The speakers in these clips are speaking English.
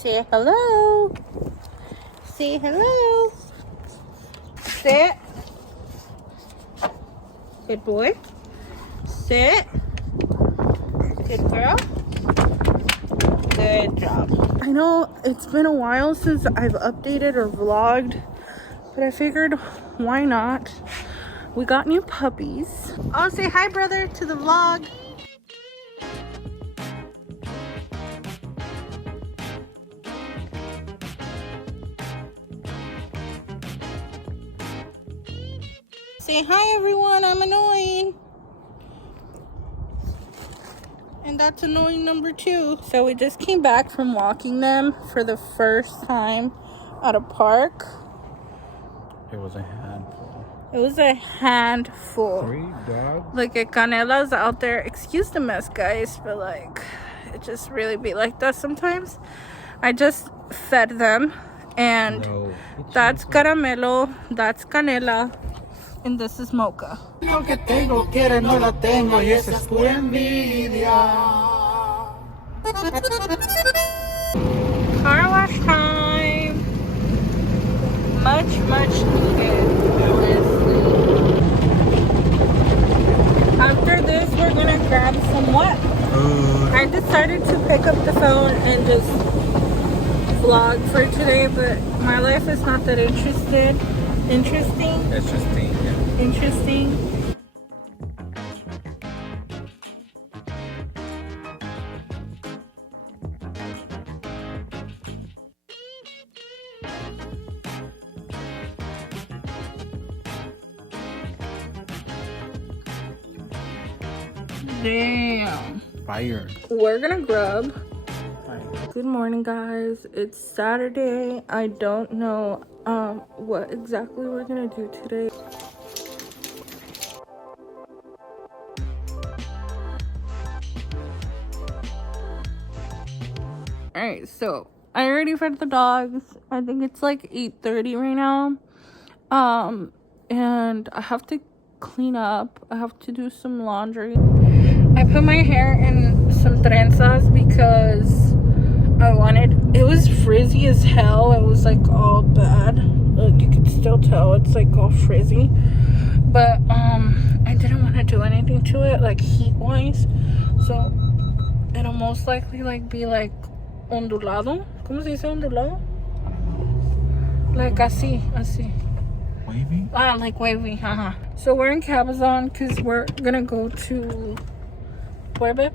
Say hello. Say hello. Sit. Good boy. Sit. Good girl. Good job. I know it's been a while since I've updated or vlogged, but I figured why not? We got new puppies. Oh, say hi, brother, to the vlog. Say hi, everyone. I'm annoying. And that's annoying number 2. So we just came back from walking them for the first time at a park. It was a handful. It was a handful. 3 dogs? Look at Canela's out there. Excuse the mess, guys, but like, it just really be like that sometimes. I just fed them, and that's Caramelo, that's Canela, and this is Mocha. Lo que tengo quiere no la tengo y esa es pura envidia. Car wash time. Much needed, honestly. After this, we're gonna grab some what? I decided to pick up the phone and just vlog for today, but my life is not that interesting. Damn. Fire. We're gonna grub. Good morning, guys. It's Saturday. I don't know what exactly we're gonna do today. Alright, so I already fed the dogs. I think it's like 8:30 right now. And I have to clean up. I have to do some laundry. I put my hair in some trenzas because I wanted, it was frizzy as hell. It was like all bad. Like, you can still tell it's like all frizzy. But I didn't want to do anything to it, like heat wise. So it'll most likely like be like ondulado. ¿Cómo se dice ondulado? Like así. Wavy? Like wavy, So we're in Cabazon because we're gonna go to where, babe?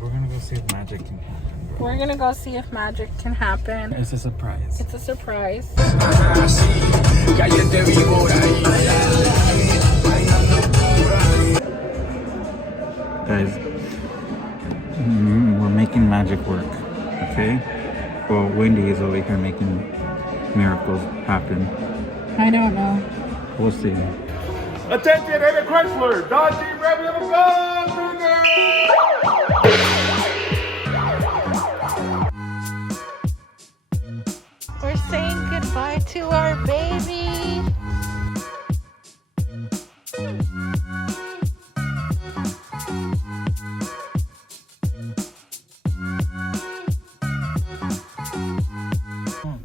We're gonna go see if magic can happen. We're gonna go see if magic can happen. It's a surprise. It's a surprise. Guys, we're making magic work, okay? Well, Wendy is over here making miracles happen. I don't know. We'll see. Attention, Ada Chrysler, Dodge Jeep Ram, you have a gun! We're saying goodbye to our baby.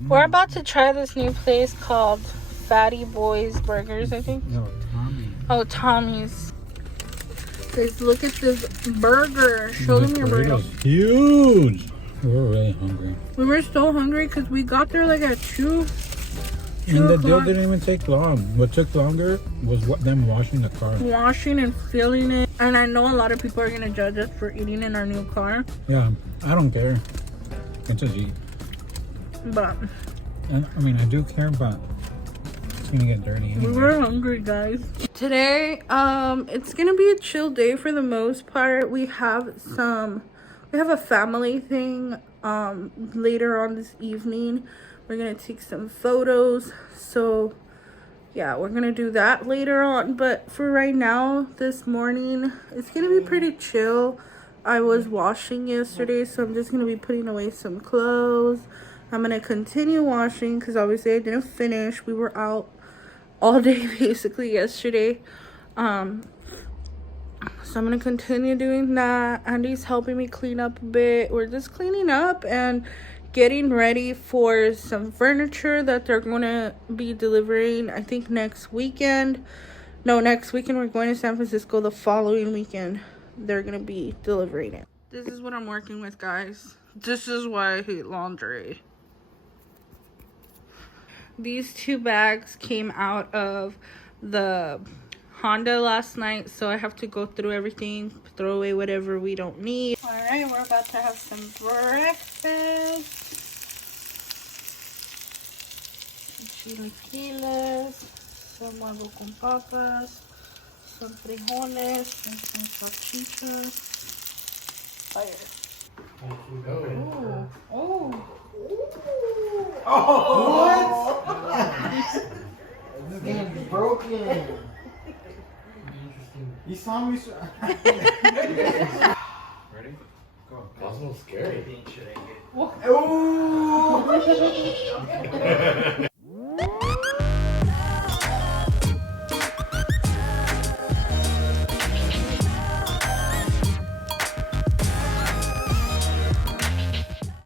We're about to try this new place called Fatty Boys Burgers, I think. No, Tommy. Oh, Tommy's. Guys, look at this burger. Show them your burrito. Huge. We're really hungry. We were so hungry because we got there like at 2 And the deal didn't even take long. What took longer was them washing the car. Washing and filling it. And I know a lot of people are going to judge us for eating in our new car. Yeah, I don't care. It's just eat. But I mean, I do care, but it's gonna get dirty anyway. we were hungry, guys. Today, it's gonna be a chill day for the most part. We have a family thing later on this evening. We're gonna take some photos. So yeah, we're gonna do that later on. But for right now, this morning, it's gonna be pretty chill. I was washing yesterday, so I'm just gonna be putting away some clothes. I'm gonna continue washing because obviously I didn't finish. We were out all day basically yesterday. So I'm gonna continue doing that. Andy's helping me clean up a bit. We're just cleaning up and getting ready for some furniture that they're going to be delivering, I think next weekend. No, next weekend we're going to San Francisco. The following weekend they're going to be delivering it. This is what I'm working with, guys. This is why I hate laundry. These 2 bags came out of the Honda last night, so I have to go through everything, throw away whatever we don't need. All right, we're about to have some breakfast. Chilaquiles, some huevo con papas, some frijoles, and some salchichas. Fire. This game is broken. You saw me. Ready? Go. That smells scary.